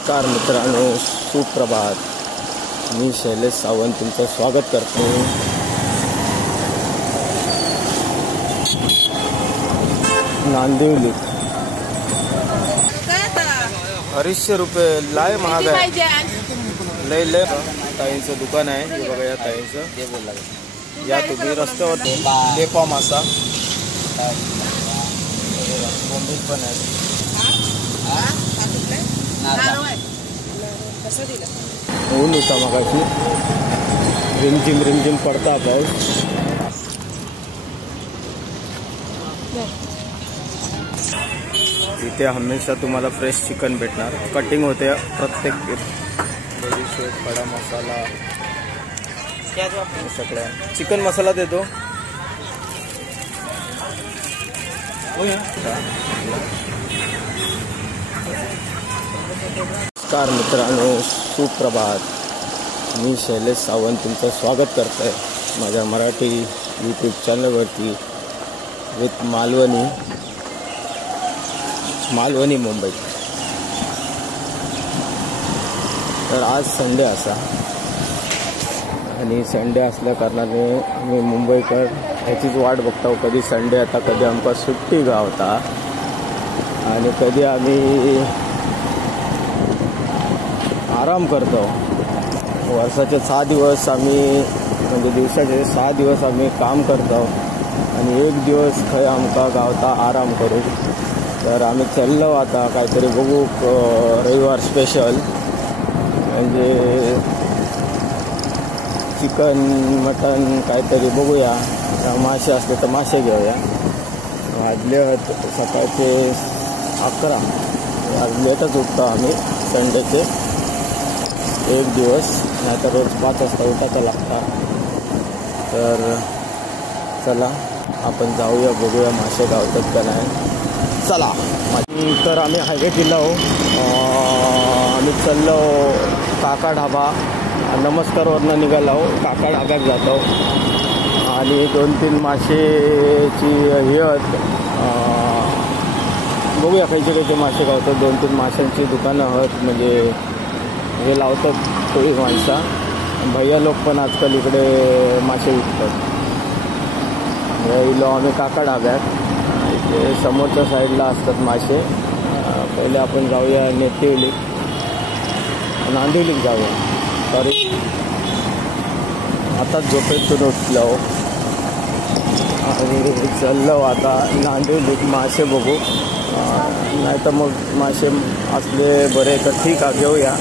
नमस्कार मित्रांनो, सुप्रभात. मी शैलेश सावंत तुमचं स्वागत करतो. नांदिवली 250 रुपये लाय महाग आहे. लय ताईंचं दुकान आहे. हे बघा या ताईंचं. या तुम्ही रस्त्यावर लेपा मासा बोंबील पण आहे. ऊन होता मगाशी. रिमझिम पडता पाऊस. इथे हमेशा तुम्हाला फ्रेश चिकन भेटणार. कटिंग होते प्रत्येक बडीशेप, खडा मसाला सगळ्या. चिकन मसाला देतो. नमस्कार मित्रांनो, सुप्रभात. मी शैलेश सावंत तुमचं स्वागत करतो आहे माझ्या मराठी यूट्यूब चॅनलवरती विथ मालवणी मुंबई. तर आज संडे असा आणि संडे असल्या कारणाने आम्ही मुंबईकर ह्याचीच वाट बघतो. कधी संडे आता, कधी आमका सुट्टी गावता आणि कधी आम्ही आराम करतो. वर्षाचे 6 दिवस आम्ही म्हणजे दिवसाचे 6 दिवस आम्ही काम करतो आणि एक दिवस खंय आमका गावता आराम करू. तर आम्ही चाललो आता काहीतरी बघू रविवार स्पेशल, म्हणजे चिकन मटन काहीतरी बघूया. मासे असले तर मासे घेऊया. वाजले सकाळचे 11. आज लेटच उठतो आम्ही संडेचे एक दिवस, नाही तर रोज 5 वाजता उठायचं लागतं. तर चला आपण जाऊया, बघूया मासे गावतात का नाही. चला. तर आम्ही हायवे दिला हो. आम्ही चाललो काका ढाबा नमस्कारवरनं निघाला हो. काका ढाब्यात जातो आणि 2-3 मासेची बघूया खायचे मासे गावतात. 2-3 माशांची दुकानं आहेत, म्हणजे हे लावतात थोडी माणसा. भैया लोक पण आजकाल इकडे मासे विकतात. इलो आम्ही काका ढाब्यात. इथे समोरच्या साईडला असतात मासे. पहिले आपण जाऊया नांदिवलीत जाऊया. सॉरी, आता झोपेतून उठलो आणि चाललो आता नांदिवलीत मासे बघू. नाही तर मग मासे असले बरे तर ठीक आहे घेऊया,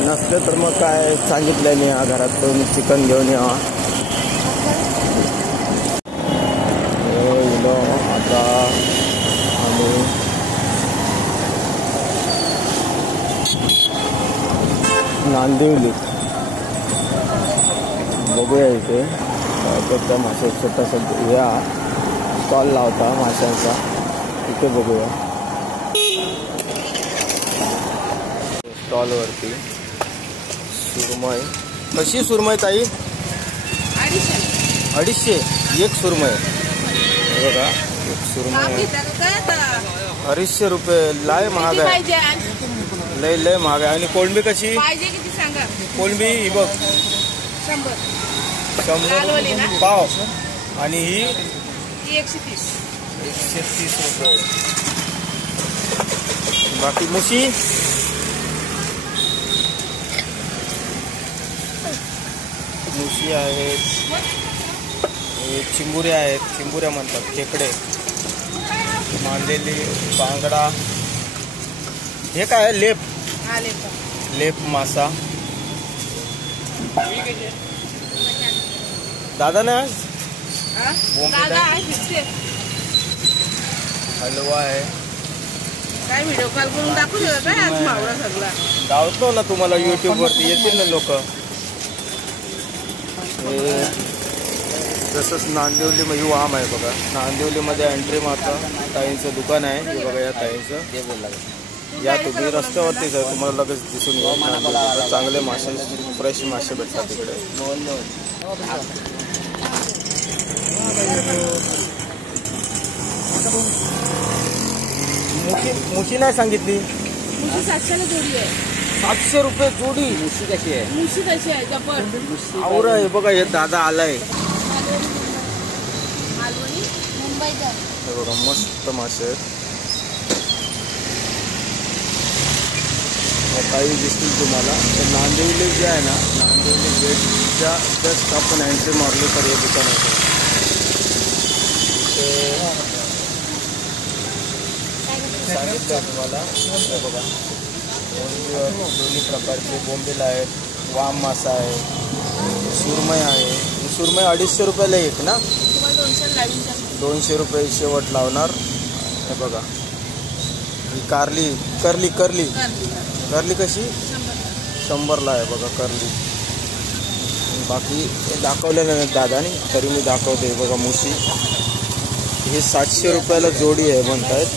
नसले तर मग काय सांगितलं मी घरात तुम्ही चिकन घेऊन या. आता आम्ही नांदिवलीत बघूया. इथे त्या मासे छोटासा या स्टॉल लावता माशांचा, इथे बघूया. स्टॉलवरती सुरमई. कशी सुरमई ताई? 250 एक सुरमई. बघा एक सुरमई 250 रुपये लाय महाग आहे. लय महाग आहे. आणि कोळंबी कशी? कोळंबी ही बघ 100 पाव आणि ही 130 रुपये. बाकी मुशी आहेत, चिंबुऱ्या आहेत. चिंबुऱ्या म्हणतात, खेकडे, मांदेली, बांगडा. हे काय आहे? लेप मासा. दादा ना हलवा आहे. काय व्हिडिओ कॉल करून दाखवू काय आज मावळा सगळा दावतो ना तुम्हाला. युट्यूब वरती येतील ना लोक. तसंच नांदिवलीमध्ये वाम आहे बघा. नांदिवलीमध्ये एंट्री मारता ताईंचं दुकान आहे. हे बघा या ताईंचं. या तुम्ही रस्त्यावरतीच आहे, तुम्हाला लगेच दिसून येईल. चांगले मासे, फ्रेश मासे भेटतात तिकडे. मुशी नाही सांगितली. मुशी 700 ला जोडी आहे. 700 रुपये जोडी. मुशी कशी आहे जबर. आवर आहे बघा, हे दादा आलाय. मालवणी मुंबईकर. हे बघा मस्त मासे आहेत. काही दिसतील तुम्हाला. तर नांदिवली जे आहे ना, नांदिवली गेटच्या जस्ट आपण एंट्री मारली तर हे दुकान आहे. सांगितलं तुम्हाला. हे बघा दोन्ही प्रकारचे बोंबील आहेत, वाम मासा आहे, सुरमई आहे. सुरमई 250 रुपयाला एक ना, 200 रुपये शेवट लावणार. हे बघा ही कारली करली करली करली कशी 100ला आहे बघा करली. बाकी हे दाखवलेलं नाही दादानी, तरी मी दाखवते. बघा मुशी हे 700 रुपयाला जोडी आहे म्हणतायत.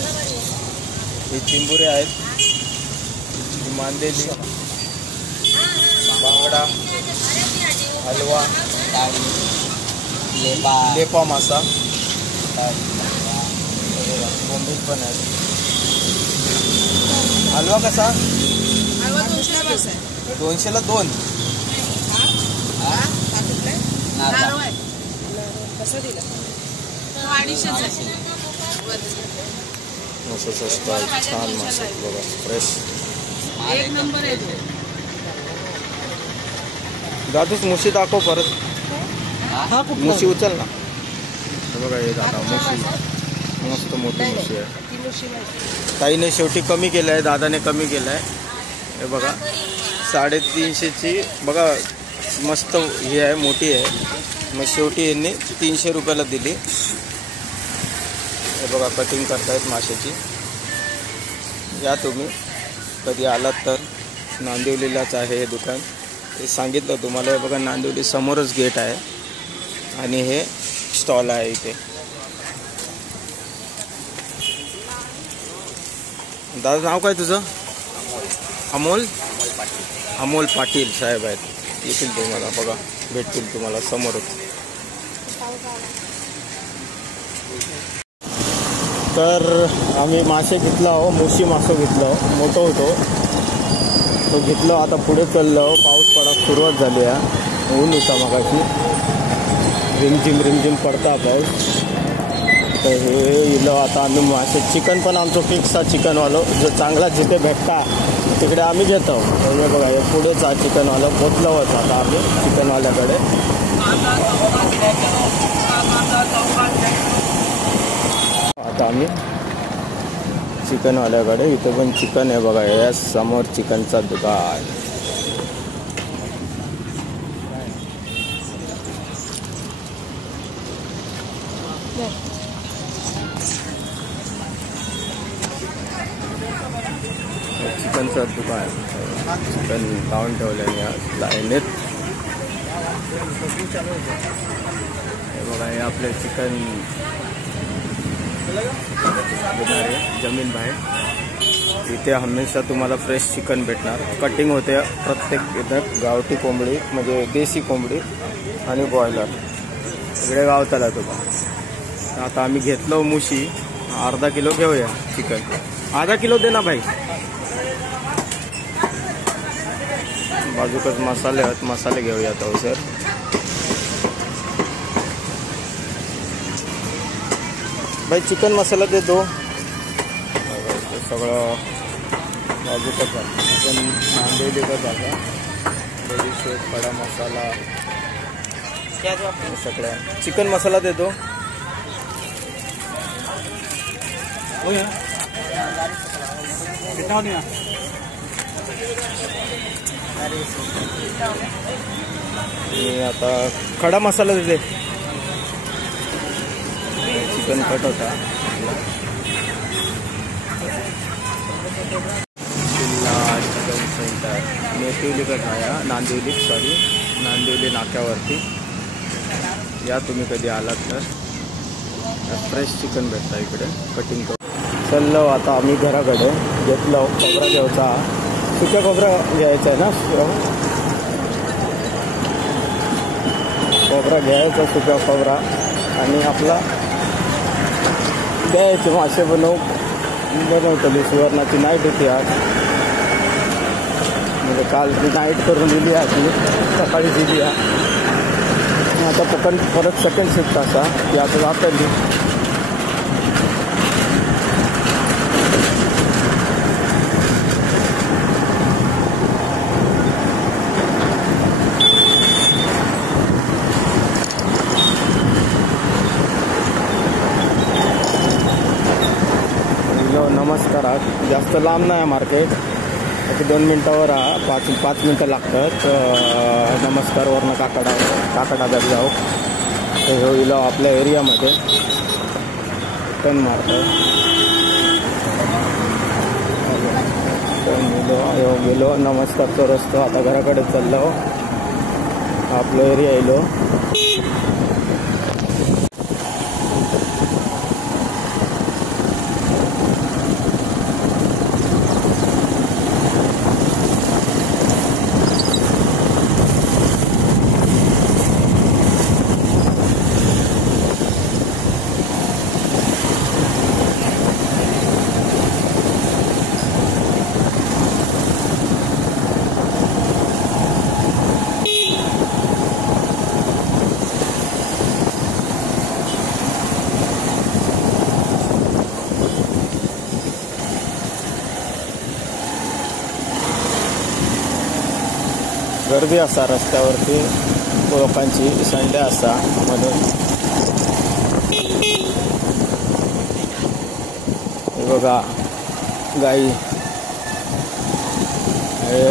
हे चिंबुरे आहेत, मांदेली, बांगडा, हलवा, लेपा मासा, बोंबील पण आहे. हलवा कसा? 200ला 2. मस्त स्वस्त आहे, छान मासा बघा, फ्रेश एक नंबर आहे. दादूच मुशी दाखव परत. मुशी उचल ना. बघा हे दादा मुशी मस्त मोठी मुशी आहे. ताईने शेवटी कमी केलं आहे, दादाने कमी केलं आहे. हे बघा 350ची बघा मस्त ही आहे, मोठी आहे. मग शेवटी यांनी 300 रुपयाला दिली. हे बघा कटिंग करतायत माशाची. या तुम्ही कधी आलात तर नांदिवलीलाच आहे हे दुकान. ते सांगितलं तुम्हाला. हे बघा नांदिवली समोरच गेट आहे आणि हे स्टॉल आहे इथे. दादा नाव काय तुझं? अमोल. अमोल पाटील साहेब आहेत. येतील तुम्हाला बघा, भेटतील तुम्हाला समोरच. तर आम्ही मासे घेतला हो, मुशी मासं घेतलं, मोठं होतो तो घेतलं. आता पुढे चाललो. पाऊस पडायला सुरुवात झाली आहे. ऊन होता मगाशी, रिमझिम पडता पाऊस. तर हे इलो आता आम्ही मासे. चिकन पण आमचं फिक्स आहे, चिकनवालं जो चांगला जिथे भेटता तिकडे आम्ही घेतो. हे बघा हे पुढेच आहे चिकनवालं. पोचलो होतं आता आम्ही चिकनवाल्याकडे. आता आम्ही चिकनवाल्याकडे. इथे पण चिकन आहे बघा, या समोर चिकनचा दुकान. चिकनचं दुकान. चिकन लावून ठेवल्याने लाईनीत. हे बघा हे आपले चिकन जमीन बाहेर. इथे हमेशा तुम्हाला फ्रेश चिकन भेटणार. कटिंग होते प्रत्येक इथं. गावठी कोंबडी म्हणजे देशी कोंबडी आणि बॉयलर इकडे गावताला तुम्हाला. आता आम्ही घेतलो मुशी. अर्धा किलो घेऊया चिकन. आधा किलो दे ना भाई. बाजूकच मसाले आहेत, मसाले घेऊया तो सर. भाई चिकन मसाला दे दो. सगळं बाजूकच आहे. चिकन नांदेलीकच आहे. बडीशेप, खडा मसाला सगळं. चिकन मसाला दे दो. आता खडा मसाला दे. चिकन कट होता. चिकन सेंटर नेटिवली कट आहे. नांदिवली सॉरी नांदिवली नाक्यावरती. या तुम्ही कधी आलात तर फ्रेश चिकन भेटता इकडे कटिंग करून. चाललो आता आम्ही घराकडे. घेतलं खोबरा घ्यायचा. सुक्या खोबरा घ्यायचा आहे ना. खोबरा घ्यायचा, सुक्या खोबरा. आणि आपला द्यायचे मासे बनवतली. सुवर्णाची नाईट होती आज. काल नाईट करून दिली आहे, सकाळी दिली आहे. आता परत सेकंड शिफ्ट असा ती आता जातली. नमस्कार. जास्त लांब नाही मार्केट, 2 मिनटावर 5 मिनटं लागतात. नमस्कारवरनं काकडागत जाऊ तर होईल आपल्या एरियामध्ये टन मारतं. गेलो नमस्कारचा रस्तो. आता घराकडे चाललो, आपलं एरिया येलो. गर्दी असा रस्त्यावरती लोकांची, संडे असा म्हणून. हे बघा गाई. हे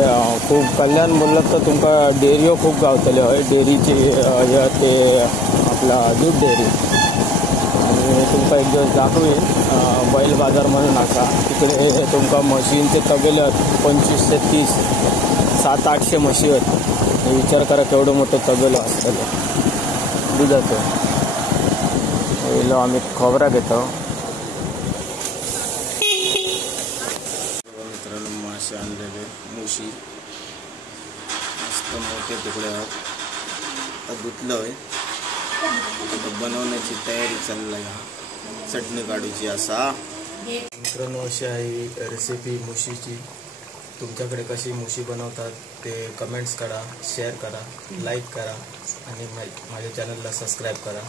खूप कल्याण बोललं तर तुमका डेअरी खूप गावतले हय. डेअरीची ते आपला दूध डेअरी. आणि तुमका एक दिवस दाखवेन बैल बाजार म्हणून असा. तिकडे तुमका म्हशींचे तगेले 25 ते 30, 700-800 म्हशी आहेत. विचार करा केवढं मोठं तबेलं असतं दुधाचं. पहिलं आम्ही खोबरा घेतो. मित्रांनो मासे आणलेले, मुशी मस्त मोठे तुकडे आहेत. धुतलं बनवण्याची तयारी चालली आहे. चटणी काढायची असा. मित्रांनो अशी आहे रेसिपी मुशीची. तुमच्याकडे कशी मुशी बनवतात ते कमेंट्स करा, शेअर करा, लाईक करा आणि माझ्या चॅनलला सबस्क्राईब करा.